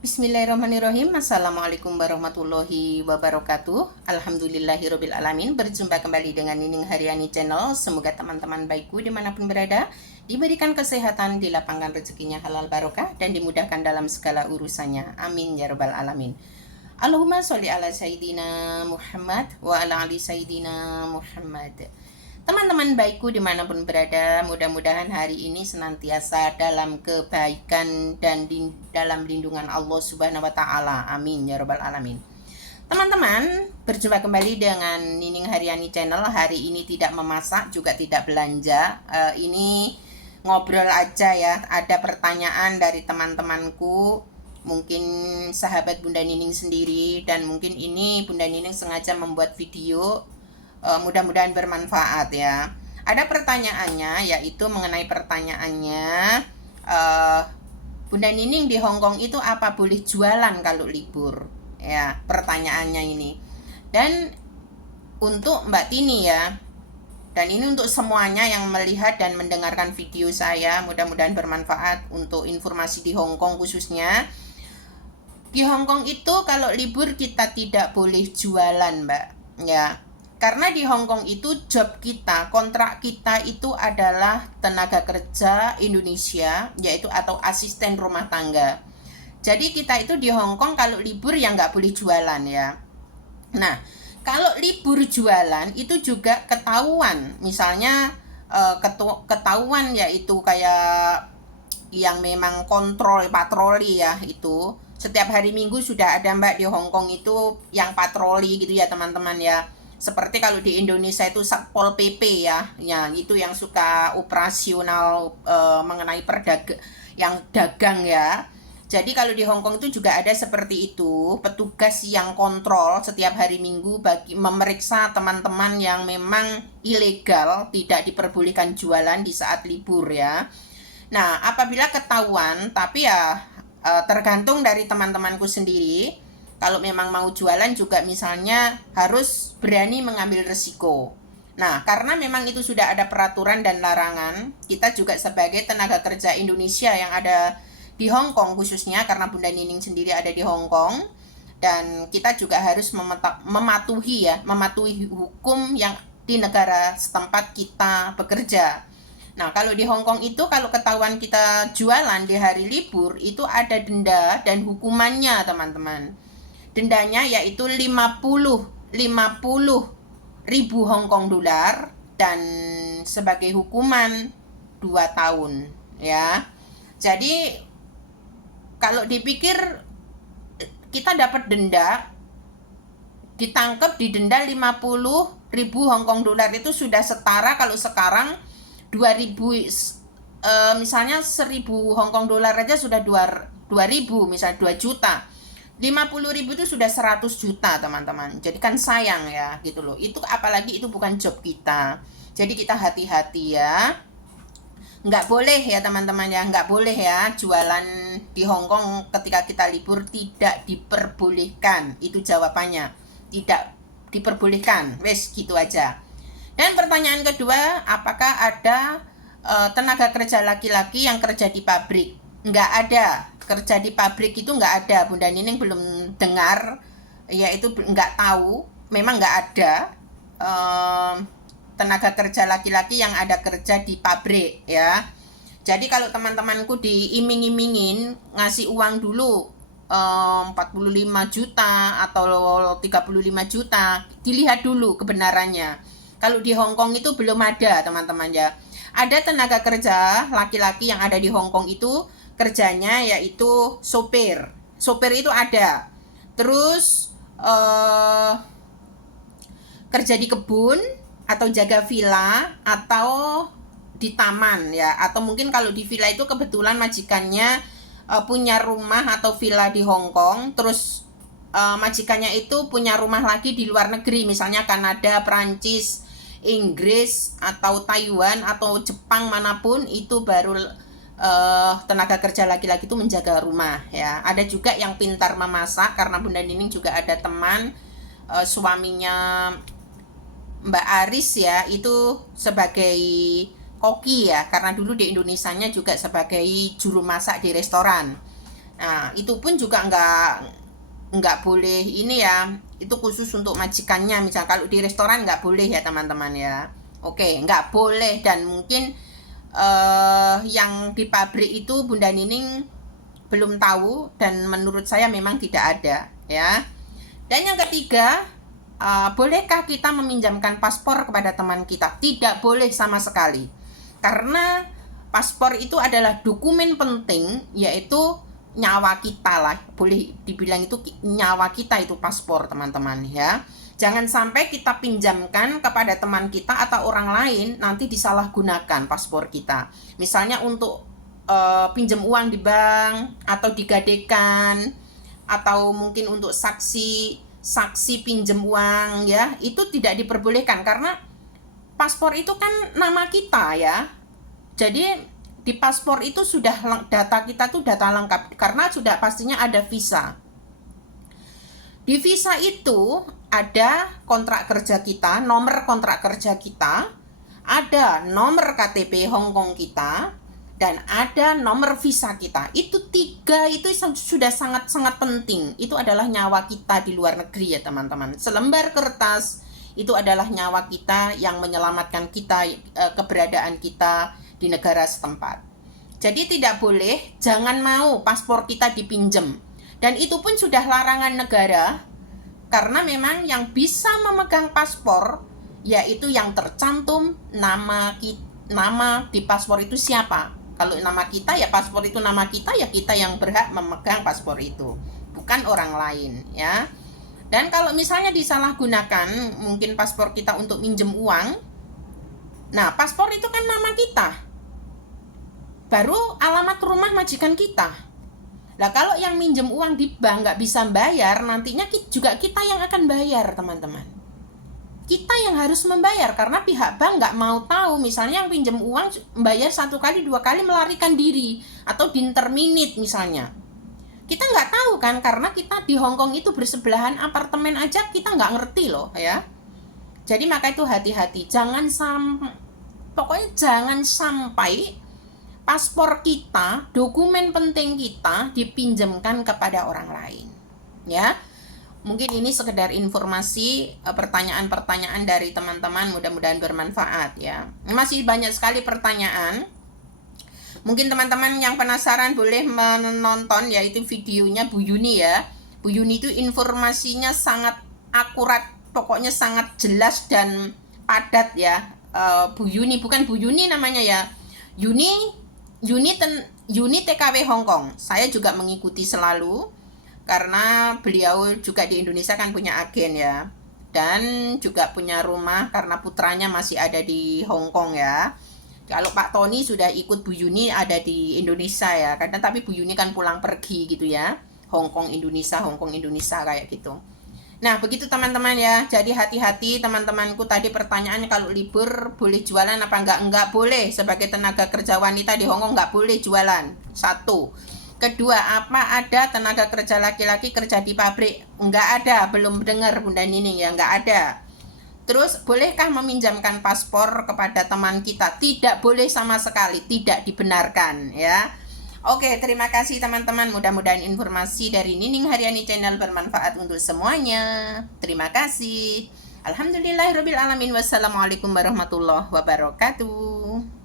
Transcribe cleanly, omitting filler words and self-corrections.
Bismillahirrahmanirrahim. Assalamualaikum warahmatullahi wabarakatuh. Alhamdulillahirabbil alamin. Berjumpa kembali dengan Nining Haryani Channel. Semoga teman-teman baikku dimanapun berada diberikan kesehatan, dilapangkan rezekinya halal barokah, dan dimudahkan dalam segala urusannya. Amin ya rabbal alamin. Allahumma sholli ala sayyidina Muhammad wa ala ali sayyidina Muhammad. Teman-teman baikku dimanapun berada, mudah-mudahan hari ini senantiasa dalam kebaikan dan dalam lindungan Allah Subhanahu wa Ta'ala. Amin ya Rabbal 'Alamin. Teman-teman, berjumpa kembali dengan Nining Haryani Channel. Hari ini tidak memasak, juga tidak belanja. Ini ngobrol aja ya. Ada pertanyaan dari teman-temanku, mungkin sahabat Bunda Nining sendiri, dan mungkin ini Bunda Nining sengaja membuat video. Mudah-mudahan bermanfaat ya. Ada pertanyaannya, yaitu mengenai pertanyaannya, Bunda Nining di Hongkong itu apa boleh jualan kalau libur? Ya, pertanyaannya ini. Dan untuk Mbak Tini ya, dan ini untuk semuanya yang melihat dan mendengarkan video saya, mudah-mudahan bermanfaat untuk informasi di Hongkong khususnya. Di Hongkong itu kalau libur kita tidak boleh jualan, Mbak. Ya, karena di Hongkong itu job kita, kontrak kita itu adalah tenaga kerja Indonesia, yaitu atau asisten rumah tangga. Jadi kita itu di Hongkong kalau libur ya nggak boleh jualan ya. Nah, kalau libur jualan itu juga ketahuan, misalnya ketahuan yaitu kayak yang memang kontrol patroli ya, itu setiap hari Minggu sudah ada Mbak di Hongkong itu yang patroli gitu ya teman-teman ya. Seperti kalau di Indonesia itu Satpol PP ya itu yang suka operasional mengenai yang dagang ya. Jadi kalau di Hongkong itu juga ada seperti itu, petugas yang kontrol setiap hari Minggu bagi memeriksa teman-teman yang memang ilegal, tidak diperbolehkan jualan di saat libur ya. Nah, apabila ketahuan, tapi ya tergantung dari teman-temanku sendiri. Kalau memang mau jualan juga misalnya harus berani mengambil resiko. Nah, karena memang itu sudah ada peraturan dan larangan, kita juga sebagai tenaga kerja Indonesia yang ada di Hongkong khususnya, karena Bunda Nining sendiri ada di Hongkong, dan kita juga harus mematuhi hukum yang di negara setempat kita bekerja. Nah, kalau di Hongkong itu kalau ketahuan kita jualan di hari libur itu ada denda dan hukumannya, teman-teman. Dendanya yaitu 50 ribu Hong Kong dolar, dan sebagai hukuman 2 tahun ya. Jadi kalau dipikir kita dapat denda, ditangkap didenda 50 ribu Hong Kong dolar, itu sudah setara kalau sekarang 2000, misalnya 1000 Hong Kong dolar aja sudah 2000, misalnya 2 juta. 50.000 itu sudah 100 juta teman-teman. Jadi kan sayang ya gitu loh. Itu apalagi itu bukan job kita. Jadi kita hati-hati ya. Nggak boleh ya teman-teman ya. Nggak boleh ya jualan di Hongkong ketika kita libur, tidak diperbolehkan. Itu jawabannya. Tidak diperbolehkan. Wes gitu aja. Dan pertanyaan kedua, apakah ada tenaga kerja laki-laki yang kerja di pabrik? Nggak ada. Kerja di pabrik itu nggak ada. Bunda Nining belum dengar, ya itu nggak tahu, memang nggak ada tenaga kerja laki-laki yang ada kerja di pabrik ya. Jadi kalau teman-temanku diiming-imingin ngasih uang dulu 45 juta atau 35 juta, dilihat dulu kebenarannya. Kalau di Hongkong itu belum ada teman-teman ya. Ada tenaga kerja laki-laki yang ada di Hongkong itu kerjanya yaitu sopir. Sopir itu ada. Terus kerja di kebun atau jaga villa atau di taman ya. Atau mungkin kalau di villa itu kebetulan majikannya punya rumah atau villa di Hongkong. Terus majikannya itu punya rumah lagi di luar negeri, misalnya Kanada, Prancis, Inggris atau Taiwan atau Jepang, manapun itu baru tenaga kerja laki-laki itu menjaga rumah ya. Ada juga yang pintar memasak, karena Bunda Nining juga ada teman suaminya Mbak Aris ya, itu sebagai koki ya, karena dulu di Indonesianya juga sebagai juru masak di restoran. Nah, itu pun juga nggak boleh ini ya. Itu khusus untuk majikannya. Misal kalau di restoran nggak boleh ya teman-teman ya. Oke, nggak boleh. Dan mungkin yang di pabrik itu Bunda Nining belum tahu, dan menurut saya memang tidak ada ya. Dan yang ketiga, bolehkah kita meminjamkan paspor kepada teman kita? Tidak boleh sama sekali. Karena paspor itu adalah dokumen penting, yaitu nyawa kita lah. Boleh dibilang itu nyawa kita itu paspor, teman-teman ya. Jangan sampai kita pinjamkan kepada teman kita atau orang lain, nanti disalahgunakan paspor kita. Misalnya untuk pinjam uang di bank, atau digadekan, atau mungkin untuk saksi pinjam uang ya, itu tidak diperbolehkan karena paspor itu kan nama kita ya. Jadi di paspor itu sudah data kita tuh data lengkap, karena sudah pastinya ada visa. Di visa itu ada kontrak kerja kita, nomor kontrak kerja kita, ada nomor KTP Hong Kong kita, dan ada nomor visa kita. Itu 3 itu sudah sangat-sangat penting. Itu adalah nyawa kita di luar negeri ya teman-teman. Selembar kertas itu adalah nyawa kita yang menyelamatkan kita, keberadaan kita di negara setempat. Jadi tidak boleh, jangan mau paspor kita dipinjam. Dan itu pun sudah larangan negara, karena memang yang bisa memegang paspor yaitu yang tercantum nama di paspor itu siapa. Kalau nama kita ya paspor itu nama kita, ya kita yang berhak memegang paspor itu, bukan orang lain ya. Dan kalau misalnya disalahgunakan mungkin paspor kita untuk minjem uang, nah paspor itu kan nama kita, baru alamat rumah majikan kita. Nah kalau yang minjem uang di bank nggak bisa bayar, nantinya juga kita yang akan bayar teman-teman. Kita yang harus membayar, karena pihak bank nggak mau tahu misalnya yang pinjam uang bayar 1 kali 2 kali melarikan diri atau dinterminate misalnya. Kita nggak tahu kan, karena kita di Hong Kong itu bersebelahan apartemen aja kita nggak ngerti loh ya. Jadi maka itu hati-hati, pokoknya jangan sampai paspor kita, dokumen penting kita dipinjamkan kepada orang lain ya. Mungkin ini sekedar informasi, pertanyaan-pertanyaan dari teman-teman, mudah-mudahan bermanfaat ya. Masih banyak sekali pertanyaan. Mungkin teman-teman yang penasaran boleh menonton yaitu videonya Bu Yuni ya. Bu Yuni itu informasinya sangat akurat, pokoknya sangat jelas dan padat ya. Bu Yuni, bukan Bu Yuni namanya ya. Yuni TKW Hong Kong. Saya juga mengikuti selalu, karena beliau juga di Indonesia kan punya agen ya, dan juga punya rumah karena putranya masih ada di Hong Kong ya. Kalau Pak Tony sudah ikut Bu Yuni ada di Indonesia ya, karena tapi Bu Yuni kan pulang pergi gitu ya, Hong Kong Indonesia kayak gitu. Nah begitu teman-teman ya, jadi hati-hati teman-temanku. Tadi pertanyaannya kalau libur boleh jualan apa enggak boleh. Sebagai tenaga kerja wanita di Hong Kong enggak boleh jualan, 1. Kedua, apa ada tenaga kerja laki-laki kerja di pabrik? Enggak ada, belum dengar Bunda Nining ya, enggak ada. Terus, bolehkah meminjamkan paspor kepada teman kita? Tidak boleh sama sekali, tidak dibenarkan ya. Oke, terima kasih teman-teman. Mudah-mudahan informasi dari Nining Haryani Channel bermanfaat untuk semuanya. Terima kasih. Alhamdulillahirabbil alamin. Wassalamualaikum warahmatullahi wabarakatuh.